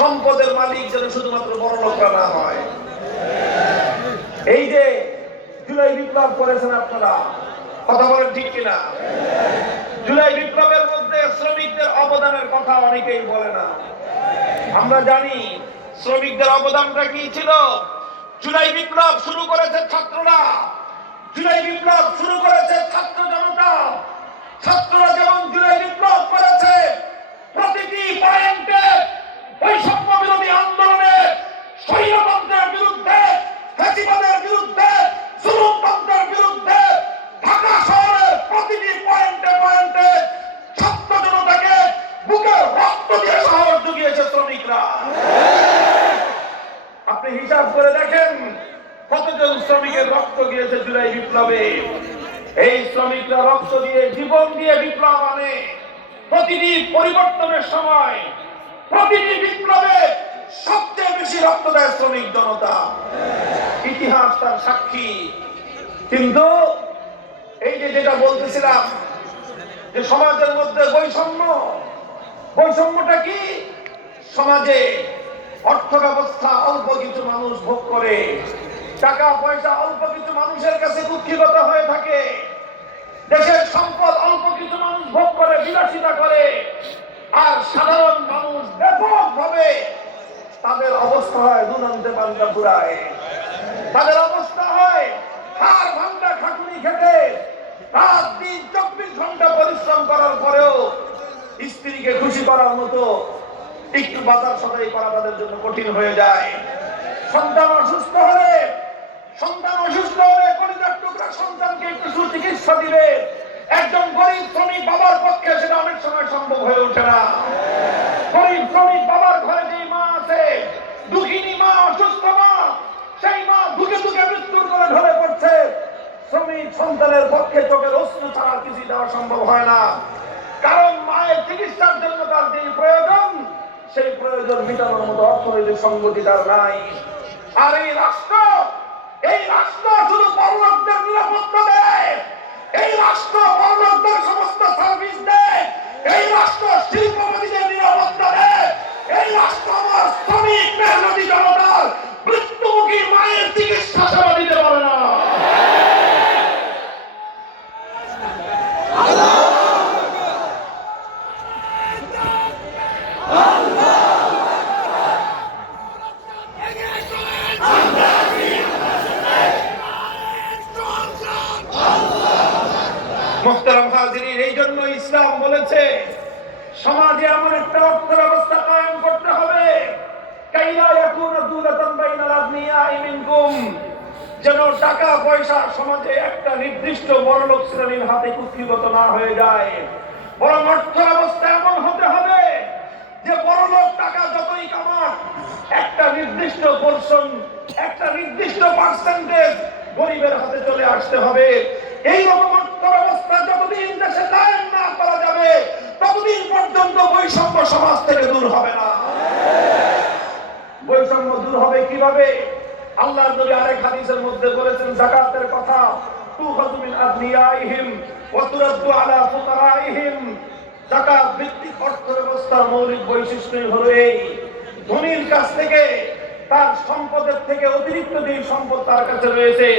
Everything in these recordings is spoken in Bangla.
সম্পদের মালিক যেন শুধুমাত্র বড় লোকরা না হয়। এই যে জুলাই বিপ্লব করেছেন আপনারা, কথা বলেন ঠিক কিনা? জুলাই বিপ্লবের মধ্যে শ্রমিকদের অবদানের কথা অনেকেই বলে না। আমরা জানি শ্রমিকদের অবদানটা কি ছিল। জুলাই বিপ্লব শুরু করেছে ছাত্ররা, জুলাই বিপ্লব শুরু করেছে ছাত্র জনতা। ছাত্ররা যেমন জুলাই বিপ্লব করেছে, প্রতিটি পয়েন্টে বৈষম্য বিরোধী আন্দোলনে, স্বৈরতন্ত্রের বিরুদ্ধে, ফ্যাসিবাদের বিরুদ্ধে, জুলুমতন্ত্রের বিরুদ্ধে ঢাকা শহরের প্রতিটি পয়েন্টে পয়েন্টে ছাত্র জনতাকে বুকে রক্ত দিয়ে সাহস জুগিয়েছে শ্রমিকরা। আপনি হিসাব করে দেখেন কতজন শ্রমিকের রক্ত গিয়েছে জুলাই বিপ্লবে। এই শ্রমিকরা রক্ত দিয়ে, জীবন দিয়ে বিপ্লব আনে। প্রতিটি পরিবর্তনের সময়, প্রতিটি বিপ্লবে সবচেয়ে বেশি রক্ত দেয় শ্রমিক জনতা। ইতিহাস তার সাক্ষী। কিন্তু এই যে যেটা বলতেছিলাম যে সমাজের মধ্যে বৈষম্য, বৈষম্যটা কি? সমাজে অর্থ ব্যবস্থা অল্প কিছু মানুষ ভোগ করে, টাকা পয়সা অল্প কিছু মানুষের কাছে কুক্ষিগত হয়ে থাকে, দেশের সম্পদ অল্প কিছু মানুষ ভোগ করে, বিলাসিতা করে, আর সাধারণ মানুষ ব্যাপকভাবে তাদের অবস্থা হয় দুনন্তে পান্তা ফুরায়। তাদের অবস্থা হয় হাড় ভাঙা খাটুনি খেটে রাত দিন 24 ঘন্টা পরিশ্রম করার পরেও স্ত্রীকে খুশি করার মতো একটু বাজার সদাই করা তাদের জন্য কঠিন হয়ে যায়। সন্তান অসুস্থ হলে কলিজার টুকরা সন্তানকে একটু সুচিকিৎসা দিবে একজন গরিব শ্রমিক বাবার পক্ষে সেটা অনেক সময় সম্ভব হয়ে ওঠে না। গরিব শ্রমিক বাবার ঘরে যে মা আছে, দুঃখিনী মা, অসুস্থ মা, সেই মা দুঃখে দুঃখে মৃত্যুর করে ঢলে পড়ছে। শ্রমিক সন্তানের পক্ষে চোখের অশ্রু ছাড়া কিছু দেওয়া সম্ভব হয় না, কারণ মায়ের চিকিৎসার জন্য তার যে প্রয়োজন, সেই প্রয়োজন মেটানোর মতো অর্থনৈতিক সংগতি তার নাই। আর এই রাষ্ট্র শুধু বড়লোকদের নিরাপত্তা দেয়, এই রাষ্ট্র বড়লোকদের সমস্ত সার্ভিস দেয়, এই রাষ্ট্র শিল্পপতিদের নিরাপত্তা দেয়, এই রাষ্ট্র আমার শ্রমিক মেহনতি জনতার মৃত্যুমুখী মায়ের চিকিৎসা সেবা দিতে পারে না। মুহতারাম হাজিরিন, এই জন্য ইসলাম বলেছে সমাজে এমন একটা অর্থ ব্যবস্থা কায়েম করতে হবে কাইলা ইয়াকুনা দুলাতান বাইনাল আগনিয়াই মিনকুম, যেন টাকা পয়সা সমাজে একটা নির্দিষ্ট বড়লোক শ্রেণীর হাতে কুক্ষিগত না হয়ে যায়। বরং অর্থ ব্যবস্থা এমন হতে হবে যে বড়লোক টাকা যতই কামাক, একটা নির্দিষ্ট পোরশন, একটা নির্দিষ্ট পার্সেন্টেজ গরিবের হাতে চলে আসতে হবে। এই রকম অর্থ ব্যবস্থা যতদিন দেশে কায়েম না করা যাবে, ততদিন পর্যন্ত বৈষম্য সমাজ থেকে দূর হবে না। বৈষম্য দূর হবে কিভাবে? আল্লাহর নবী আরেক হাদিসের মধ্যে বলেছেন যাকাতের কথা, তুখাযু মিন আগনিয়াইহিম ওয়া তুরাদ্দু আলা ফুকারাইহিম। যাকাত ভিত্তিক অর্থ ব্যবস্থার মৌলিক বৈশিষ্ট্যই হলো এই, ধনীর কাছ থেকে, তার সম্পদের থেকে অতিরিক্ত যে সম্পদ তার কাছে রয়েছে,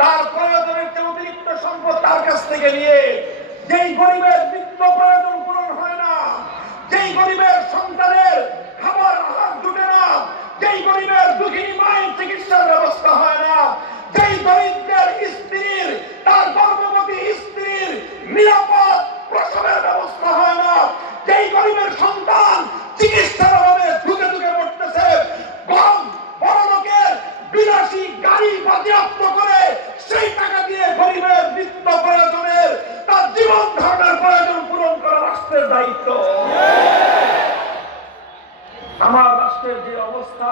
তার প্রয়োজনের চেয়ে অতিরিক্ত সম্পদ তার কাছ থেকে নিয়ে, যেই গরিবের নিত্য প্রয়োজন পূরণ হয় না, যেই গরিবের সন্তানের খাবার আহার জুটে না, যেই গরিবের দুঃখিনী মায়ের চিকিৎসার ব্যবস্থা হয় না, যেই দরিদ্রের স্ত্রীর, তার গর্ভবতী স্ত্রীর নিরাপদ প্রসবের ব্যবস্থা হয় না, যেই গরিবের সন্তান চিকিৎসার অভাবে ধুকে ধুকে মরতেছে, বড় লোকের বিলাসী গাড়ি বাজেয়াপ্ত করে সেই টাকা দিয়ে গরিবের নিত্য প্রয়োজনের, তার জীবন ধারণের প্রয়োজন পূরণ করা রাষ্ট্রের দায়িত্ব। আমার রাষ্ট্রের যে অবস্থা,